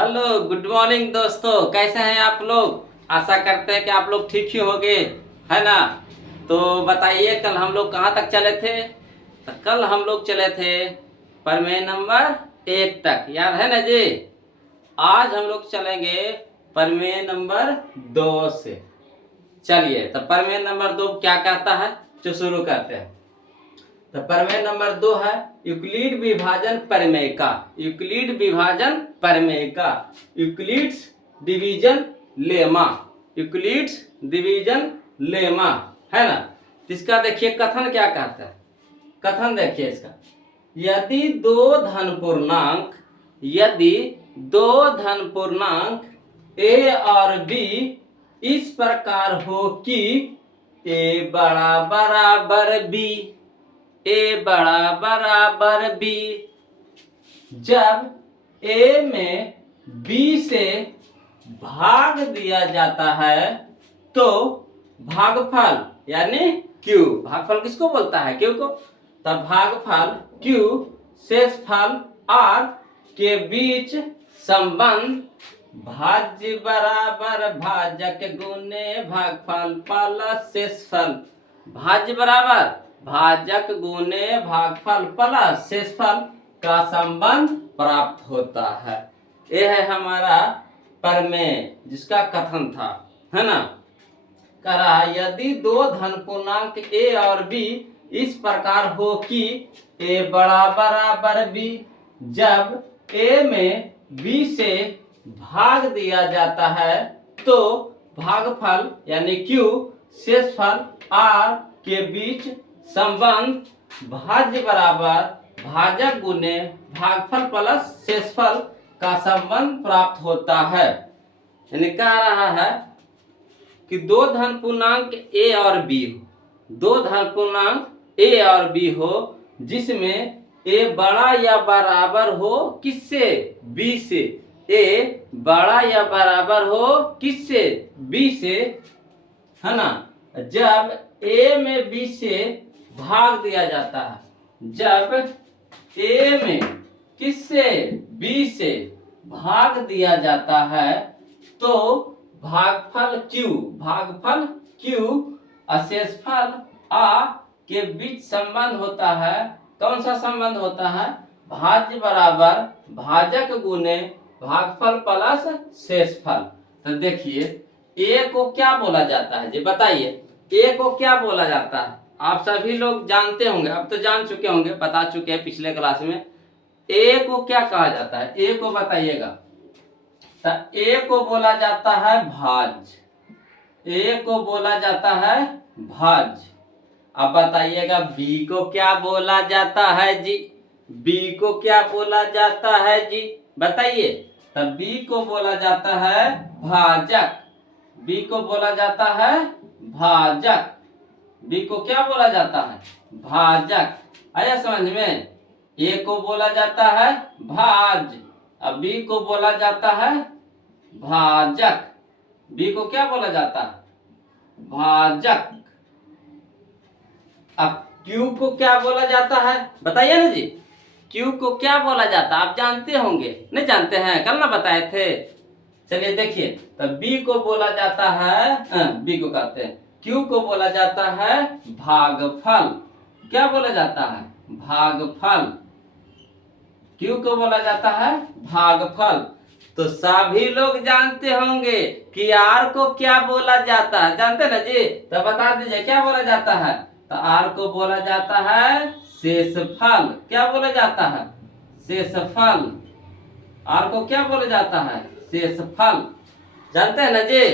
Hello, good morning दोस्तों। कैसे हैं आप लोग? आशा करते हैं कि आप लोग ठीक ही होंगे, है ना। तो बताइए, कल हम लोग कहाँ तक चले थे? तो कल हम लोग चले थे प्रमेय नंबर 1 तक, याद है ना जी। आज हम लोग चलेंगे प्रमेय नंबर 2 से। चलिए, तो प्रमेय नंबर 2 क्या कहता है, जो शुरू करते हैं। तो प्रमेय नंबर 2 है यूक्लिड विभाजन प्रमेय का। यूक्लिड विभाजन प्रमेय का, Euclid's division lemma. Euclid's division lemma, है ना। इसका देखिए कथन क्या कहता है। कथन देखिए इसका, यदि दो धन पूर्णांक ए और बी इस प्रकार हो कि ए बड़ा बराबर बी, ए बड़ा बराबर बी, जब ए में बी से भाग दिया जाता है तो भागफल यानी क्यू, भागफल किसको बोलता है? क्यू को। तब भागफल क्यू शेषफल आर के बीच संबंध भाज्य बराबर भाजक गुने भागफल प्लस शेषफल। भाज्य बराबर भाजक गुने भागफल प्लस शेषफल का संबंध प्राप्त होता है। यह है हमारा प्रमेय जिसका कथन था, है ना। कह रहा है यदि दो धन पूर्णांक ए और बी इस प्रकार हो कि ए बड़ा बराबर बी, जब ए में बी से भाग दिया जाता है तो भागफल यानी क्यू शेषफल आर के बीच संबंध भाज्य बराबर भाजक गुने भागफल प्लस शेषफल का संबंध प्राप्त होता है। यानी कह रहा है कि दो धन पूर्णांक ए और बी हो, दो धन पूर्णांक ए और बी हो जिसमें ए बड़ा या बराबर हो किससे? बी से। ए बड़ा या बराबर हो किससे? बी से, है ना। जब ए में बी से भाग दिया जाता है, जब ए में किससे? बी से भाग दिया जाता है तो भागफल क्यू अशेषफल आ के बीच संबंध होता है। कौन सा संबंध होता है? भाज्य बराबर भाजक गुने भागफल प्लस शेषफल। तो देखिए ए को क्या बोला जाता है जी, बताइए। ए को क्या बोला जाता है? आप सभी लोग जानते होंगे, अब तो जान चुके होंगे, बता चुके हैं पिछले क्लास में। ए को क्या कहा जाता है? ए को बताइएगा। तो ए को बोला जाता है भाज्य, ए को बोला जाता है भाज्य। अब बताइएगा बी को क्या बोला जाता है जी? बी को क्या बोला जाता है जी, बताइए। तब बी को बोला जाता है भाजक, बी को बोला जाता है भाजक, बी को क्या बोला जाता है? भाजक। आया समझ में? ए को बोला जाता है भाज्य, अब बी को बोला जाता है भाजक। बी को क्या बोला जाता है? भाजक। अब क्यू को क्या बोला जाता है, बताइए ना जी। क्यू को क्या बोला जाता है? आप जानते होंगे, नहीं जानते हैं? कल ना बताए थे। चलिए देखिए, तब बी को बोला जाता है, बी को कहते हैं, क्यू को बोला जाता है भागफल। क्या बोला जाता है? भागफल। क्यू को बोला जाता है भागफल। तो सभी लोग जानते होंगे कि आर को क्या बोला जाता है, जानते ना जी। तो बता दीजिए क्या बोला जाता है। तो आर को बोला जाता है शेषफल। क्या बोला जाता है? शेषफल। आर को क्या बोला जाता है? शेषफल। जानते हैं ना जी।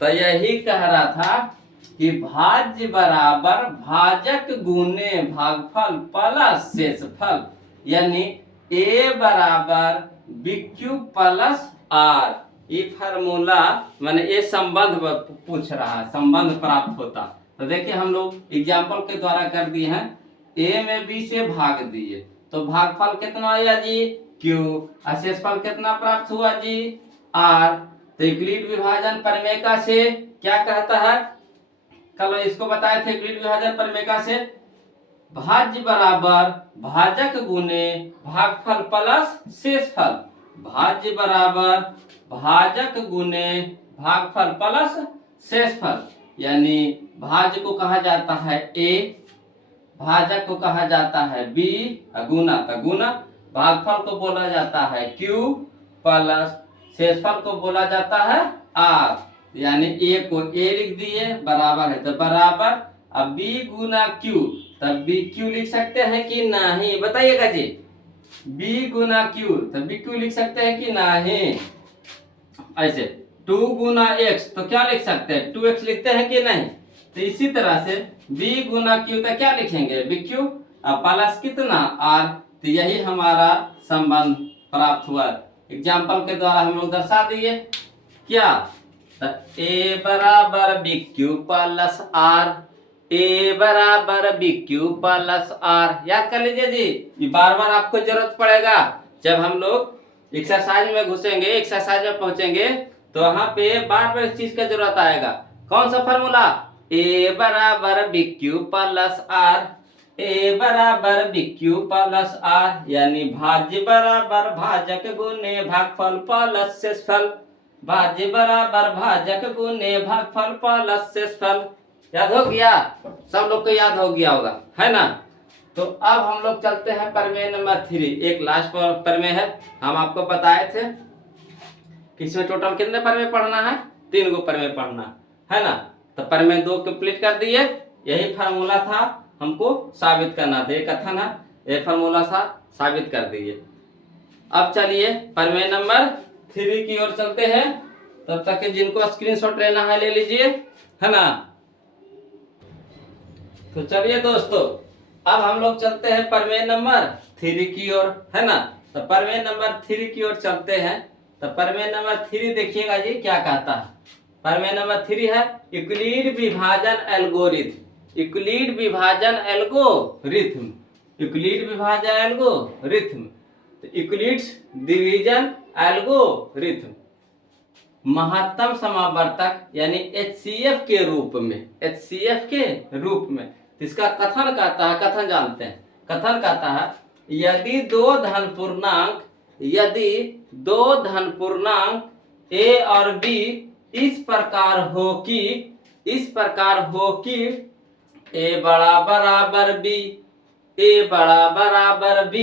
तो यही कह रहा था कि भाज्य बराबर भाजक गुने भागफल प्लस शेषफल, यानी ए बराबर बी क्यू प्लस आर। ये फार्मूला माने ये संबंध पूछ रहा है, संबंध प्राप्त होता। तो देखिए हम लोग एग्जाम्पल के द्वारा कर दिए हैं। ए में बी से भाग दिए तो भागफल कितना आया जी? क्यू। शेषफल कितना प्राप्त हुआ जी? आर। तो यूक्लिड विभाजन प्रमेय से क्या कहता है? कल इसको बताए थे यूक्लिड विभाजन प्रमेय से भाज्य बराबर भाजक गुने भागफल प्लस शेषफल। भाज्य बराबर भाजक गुने भागफल प्लस शेषफल, यानी भाज्य को कहा जाता है ए, भाजक को कहा जाता है बी, गुना तो गुना, भागफल को बोला जाता है क्यू, प्लस शेषफल को बोला जाता है आर, यानी ए को ए लिख दिए, बराबर है तो बराबर, अब बी गुना क्यू, तब बी क्यू लिख सकते हैं कि नहीं, बताइएगा जी। बी गुना क्यू, तब बी क्यू लिख सकते हैं कि नहीं। ऐसे 2 गुना एक्स, तो क्या लिख सकते हैं, 2x लिखते हैं कि नहीं। तो इसी तरह से b गुना क्यू तो क्या लिखेंगे, बी क्यू, अब प्लस कितना आर, तो यही हमारा संबंध प्राप्त हुआ। एग्जाम्पल के द्वारा हम लोग दर्शा दिए क्या, तो a बराबर बी क्यू प्लस आर, ए बराबर बी क्यू प्लस आर, याद कर लीजिए जी, ये बार बार आपको जरूरत पड़ेगा जब हम लोग एक्सरसाइज में घुसेंगे, एक्सरसाइज में पहुंचेंगे, तो वहां पे बार बार इस चीज का जरूरत आएगा। कौन सा फॉर्मूला, ए बराबर बी क्यू प्लस आर, ए बराबर बी क्यू प्लस आर, यानी भाज्य बराबर भाजक गुने भागफल प्लस शेषफल, भाज्य बराबर भाजक गुने भागफल प्लस शेषफल। याद हो गया, सब लोग को याद हो गया होगा, है ना। तो अब हम लोग चलते हैं प्रमेय नंबर 3, एक लास्ट प्रमेय है। हम आपको बताए थे कि इसमें टोटल कितने प्रमेय पढ़ना है, 3 गो प्रमेय पढ़ना है ना। तो प्रमेय 2 कंप्लीट कर दिए, यही फार्मूला था, हमको साबित करना था, ये कथन है, ये फार्मूला था, साबित कर दिए। अब चलिए प्रमेय नंबर 3 की ओर चलते हैं, तब तक के जिनको स्क्रीनशॉट लेना है ले लीजिए, है ना। तो चलिए दोस्तों, अब हम लोग चलते हैं प्रमेय नंबर 3 की ओर, है ना। तो प्रमेय नंबर 3 की ओर चलते हैं। तो प्रमेय नंबर 3 देखिएगा जी क्या कहता है। प्रमेय नंबर 3 है यूक्लिड विभाजन एल्गोरिथम, यूक्लिड विभाजन एल्गोरिथम, यूक्लिड विभाजन एल्गोरिथम, तो यूक्लिड्स डिवीजन एल्गोरिथम, महत्तम समावर्तक यानी HCF के रूप में, HCF के रूप में। इसका कथन कहता है, कथन जानते हैं, कथन कहता है यदि दो धन पूर्णांक A और B इस प्रकार हो कि A बड़ा बराबर B, A बड़ा बराबर B,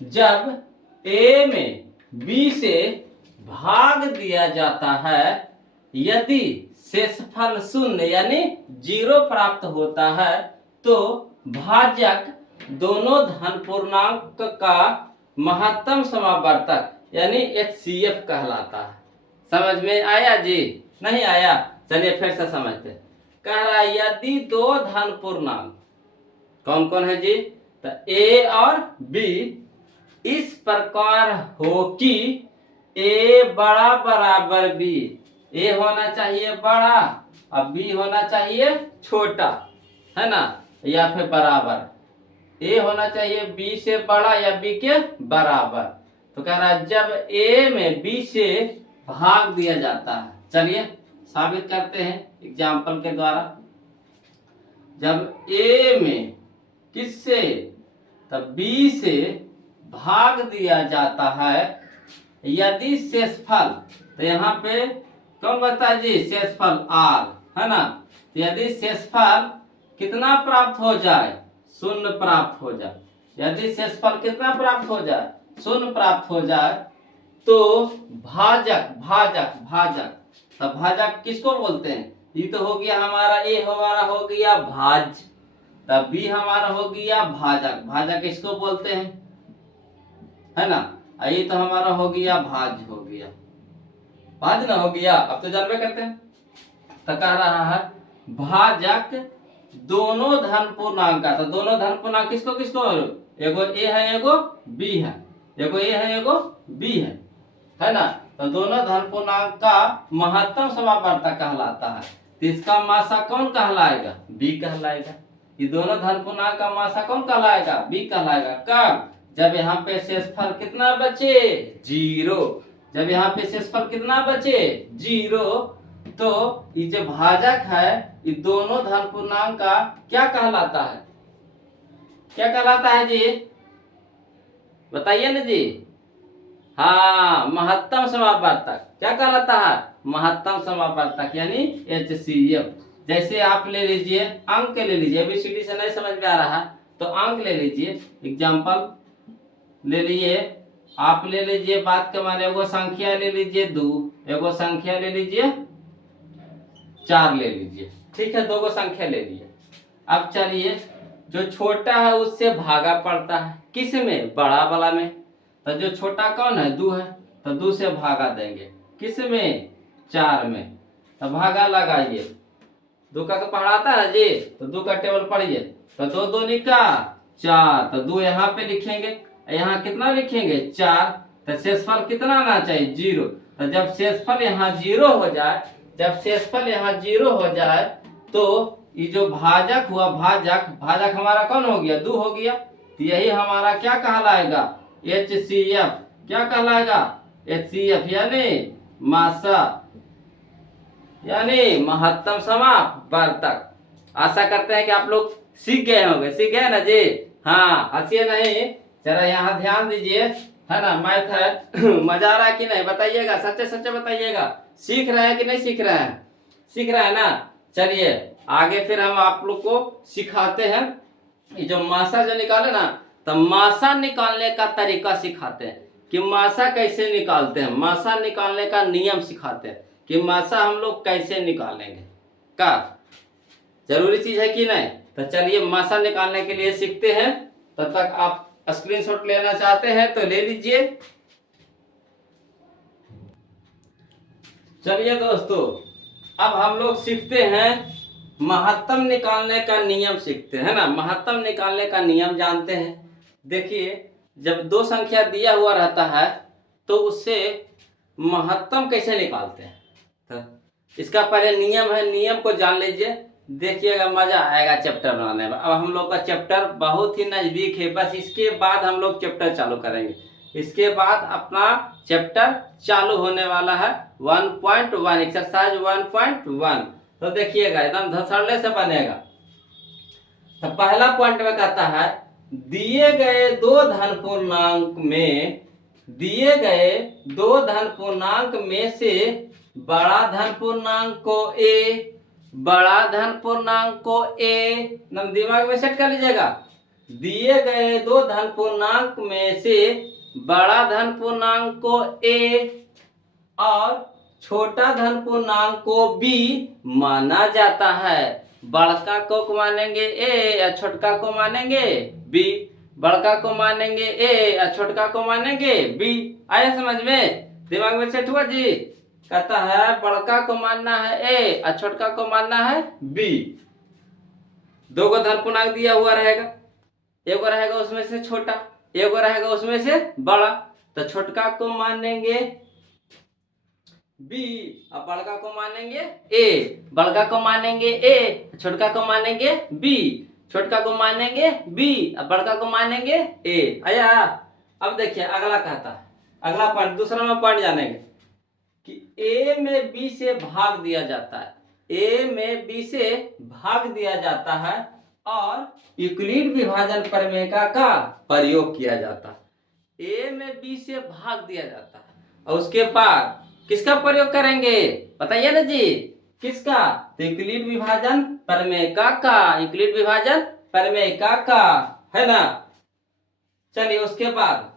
जब A में B से भाग दिया जाता है, यदि शेषफल शून्य यानी 0 प्राप्त होता है, तो भाजक दोनों धन पूर्णांक का महत्तम समावर्तक यानी HCF कहलाता है। समझ में आया जी, नहीं आया, चलिए फिर से समझते हैं। कह रहा है यदि 2 धन पूर्णांक कौन कौन है जी, तो A और B इस प्रकार हो कि A बड़ा बराबर B, A होना चाहिए बड़ा और B होना चाहिए छोटा, है ना, या फिर बराबर, A होना चाहिए B से बड़ा या B के बराबर। तो कह रहा है जब A में B से भाग दिया जाता है, चलिए साबित करते हैं एग्जाम्पल के द्वारा। जब A में किससे, तब B से भाग दिया जाता है, यदि शेषफल, तो यहाँ पे कौन बता जी, शेषफल R, है ना। तो यदि शेषफल कितना प्राप्त हो जाए, 0 प्राप्त हो जाए, यदि शेषफल कितना प्राप्त हो जाए, 0 प्राप्त हो जाए, तो भाजक भाजक भाजक, तो भाजक किसको बोलते हैं, ये तो हो गया हमारा, A हमारा हो गया भाज्य, तब B हमारा हो गया भाजक, भाजक किसको बोलते हैं, है ना। ये तो हमारा हो गया भाज्य, हो गया भाज्य ना, हो गया, अब तो जानवे करते हैं। तो कह रहा है भाजक दोनों धन पूर्णांक का, तो दोनों धन पूर्णांक किसको किसको, एगो A है एगो B है, एगो A है एगो B है ना। तो दोनों धन पूर्णांक का महत्तम समावर्तक कहलाता है। तो इसका मासा कौन कहलाएगा, B कहलाएगा। ये दोनों धन पूर्णांक का मासा कौन कहलाएगा, B कहलाएगा। कब, जब यहाँ पे शेषफल कितना बचे, 0, जब यहाँ पे शेषफल कितना बचे, 0, तो ये जो भाजक है ये दोनों धन पूर्णांक का क्या कहलाता है, क्या कहलाता है जी, बताइए ना जी, हाँ, महत्तम समापवर्तक क्या कहलाता है? महत्तम समापवर्तक यानी HCF। जैसे आप ले लीजिए, अंक ले लीजिए, ABCD से नहीं समझ में आ रहा तो अंक ले लीजिए। एग्जाम्पल ले लिए, आप ले लीजिए बात के माने एगो संख्या ले लीजिए 2, एगो संख्या ले लीजिए 4 ले लीजिए, ठीक है, 2 गो संख्या ले लिए। अब चलिए, जो छोटा है उससे भागा पड़ता है, किस में? बड़ा वाला में। तो जो छोटा कौन है? 2 है, तो 2 से भागा देंगे, किस में? 4 में। तो भागा लगाइए, 2 का तो पढ़ाता है जी, तो 2 का टेबल पढ़िए, तो 2 2 निका 4, तो 2 यहाँ पे लिखेंगे, यहाँ कितना लिखेंगे? 4। तो शेषफल कितना आना चाहिए? 0। तो जब शेषफल यहाँ 0 हो जाए, जब शेषफल यहाँ 0 हो जाए तो ये जो भाजक हुआ, भाजक हमारा कौन हो गया? 2 हो गया। तो यही हमारा क्या कहलाएगा? HCF। क्या कहलाएगा? HCF यानी मासा, यानी महत्तम समापवर्तक। आशा करते हैं कि आप लोग सीख गए होंगे। सीख गए ना जी? हाँ, हंसिए नहीं, जरा यहाँ ध्यान दीजिए, है ना, मैथ है। मजा आ रहा है कि नहीं बताइएगा, सच्चे सच्चे बताइएगा। सीख रहे हैं कि नहीं सीख रहे हैं? सीख रहे हैं ना? चलिए आगे फिर हम आप लोग को सिखाते हैं। ये जो मासा जो निकाले ना, तो मासा निकालने का तरीका सिखाते हैं कि मासा कैसे निकालते हैं, मासा निकालने का नियम सिखाते हैं कि मासा हम लोग कैसे निकालेंगे। का जरूरी चीज है कि नहीं? तो चलिए मासा निकालने के लिए सीखते हैं। तब तक आप स्क्रीनशॉट लेना चाहते हैं तो ले लीजिए। चलिए दोस्तों, अब हम लोग सीखते हैं महत्तम निकालने का नियम सीखते हैं ना। महत्तम निकालने का नियम जानते हैं। देखिए, जब 2 संख्या दिया हुआ रहता है तो उससे महत्तम कैसे निकालते हैं, तो इसका पहले नियम है, नियम को जान लीजिए। देखिएगा मजा आएगा चैप्टर बनाने में। अब हम लोग का चैप्टर बहुत ही नजदीक है, बस इसके बाद हम लोग चैप्टर चालू करेंगे। इसके बाद अपना चैप्टर चालू होने वाला है 1.1, एक्सरसाइज 1.1। तो देखिएगा एकदम धड़ल्ले से बनेगा। तो पहला पॉइंट में कहता है, दिए गए 2 धन पूर्णांक में, दिए गए 2 धन पूर्णांक में से बड़ा धन पूर्णांक को ए, बड़ा धन पूर्णांक को ए, दिमाग में सेट कर लीजिएगा। दिए गए 2 धन पूर्णांक में से बड़ा धन पूर्णांक को ए और छोटा धन पूर्णांक को बी माना जाता है। बड़का को मानेंगे ए या छोटका को मानेंगे बी, बड़का को मानेंगे ए या छोटका को मानेंगे बी। आया समझ में? दिमाग में सेट हुआ जी? कहता है बड़का को मानना है ए और छोटका को मानना है बी। 2 गो धन पूर्णांक दिया हुआ रहेगा, एगो रहेगा उसमें से छोटा, एगो रहेगा उसमें से बड़ा। तो छोटका को मानेंगे बी और बड़का को मानेंगे ए, बड़का को मानेंगे ए, छोटका को मानेंगे बी, छोटका को मानेंगे बी और बड़का को मानेंगे ए। आया? अब देखिए अगला कहता है, अगला पॉइंट, दूसरा में पॉइंट जानेंगे कि ए में बी से भाग दिया जाता है, ए में बी से भाग दिया जाता है और यूक्लिड विभाजन प्रमेय का प्रयोग किया जाता है। ए में बी से भाग दिया जाता है और उसके बाद किसका प्रयोग करेंगे बताइए ना जी? किसका? तो यूक्लिड विभाजन प्रमेय का, यूक्लिड विभाजन प्रमेय का, है ना। चलिए उसके बाद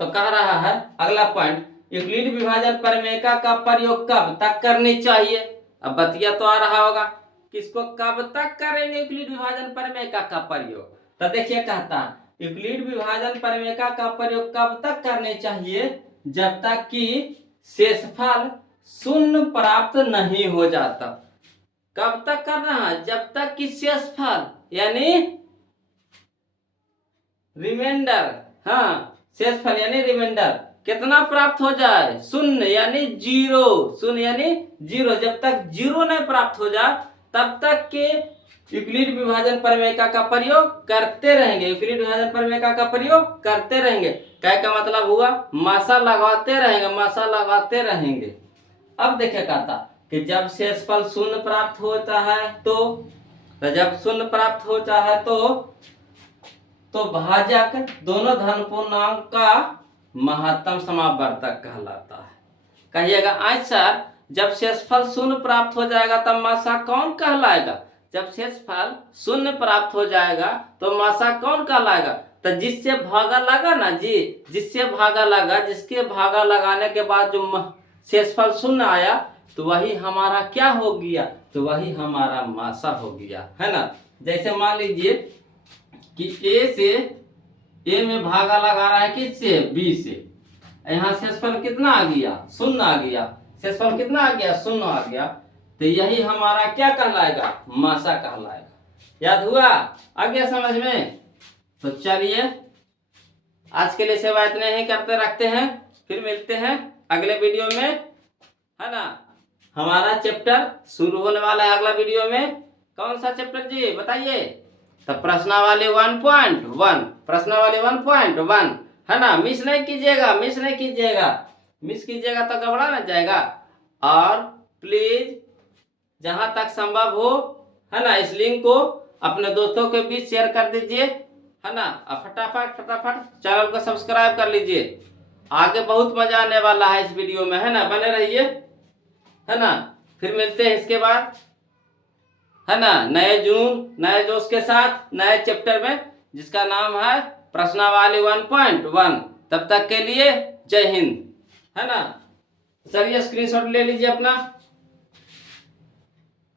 तो कह रहा है अगला पॉइंट, यूक्लिड विभाजन प्रमेय का प्रयोग कब तक करनी चाहिए। अब बतिया तो आ रहा होगा, किसको कब तक करेंगे यूक्लिड विभाजन प्रमेय का प्रयोग। तो देखिए कहता है यूक्लिड विभाजन प्रमेय का प्रयोग कब तक करने चाहिए, जब तक कि शेषफल शून्य प्राप्त नहीं हो जाता। कब तक करना है? जब तक कि शेषफल यानी रिमाइंडर, हाँ शेषफल यानी रिमाइंडर कितना प्राप्त हो जाए? शून्य यानी 0, शून्य यानी 0। जब तक 0 नहीं प्राप्त हो जाए तब तक के यूक्लिड विभाजन प्रमेय का प्रयोग करते रहेंगे, यूक्लिड विभाजन प्रमेय का प्रयोग करते रहेंगे। क्या का मतलब हुआ? मासा लगाते रहेंगे, मासा लगाते रहेंगे। अब देखिए कहता कि जब शेषफल शून्य प्राप्त होता है तो जब शून्य प्राप्त होता है तो भाजक दोनों धन पूर्णांक का महत्तम समावर्तक कहलाता है। कहिएगा आज सर, जब शेषफल शून्य प्राप्त हो जाएगा तब मासा कौन कहलाएगा? जब शेषफल शून्य प्राप्त हो जाएगा तो मासा कौन कहलाएगा? तो जिससे भागा लगा ना जी, जिससे भागा लगा, जिसके भागा लगाने के बाद जो शेषफल शून्य आया तो वही हमारा क्या हो गया? तो वही हमारा मासा हो गया, है ना। जैसे मान लीजिए कि ए से, ए में भागा लगा रहा है किससे? बी से। यहाँ शेषफल कितना आ गया? शून्य आ गया। शेषफल कितना आ गया? शून्य आ गया। तो यही हमारा क्या कहलाएगा? मासा कहलाएगा। याद हुआ? आ गया समझ में? तो चलिए आज के लिए सेवा इतने ही करते रखते हैं, फिर मिलते हैं अगले वीडियो में, है ना। हमारा चैप्टर शुरू होने वाला है अगला वीडियो में। कौन सा चैप्टर जी बताइए? तो प्रश्नावली 1.1, प्रश्नावली 1.1, है ना। मिस नहीं कीजिएगा, मिस नहीं कीजिएगा, मिस कीजिएगा तो गड़बड़ा ना जाएगा। और प्लीज जहां तक संभव हो, है ना, इस लिंक को अपने दोस्तों के बीच शेयर कर दीजिए, है ना। और फटाफट चैनल को सब्सक्राइब कर लीजिए। आगे बहुत मजा आने वाला है इस वीडियो में, है ना। बने रहिए, है ना। फिर मिलते हैं इसके बाद, है ना, नए जुनून नए जोश के साथ नए चैप्टर में, जिसका नाम है प्रश्नावली 1.1। तब तक के लिए जय हिंद, है ना। सर ये स्क्रीनशॉट ले लीजिए अपना।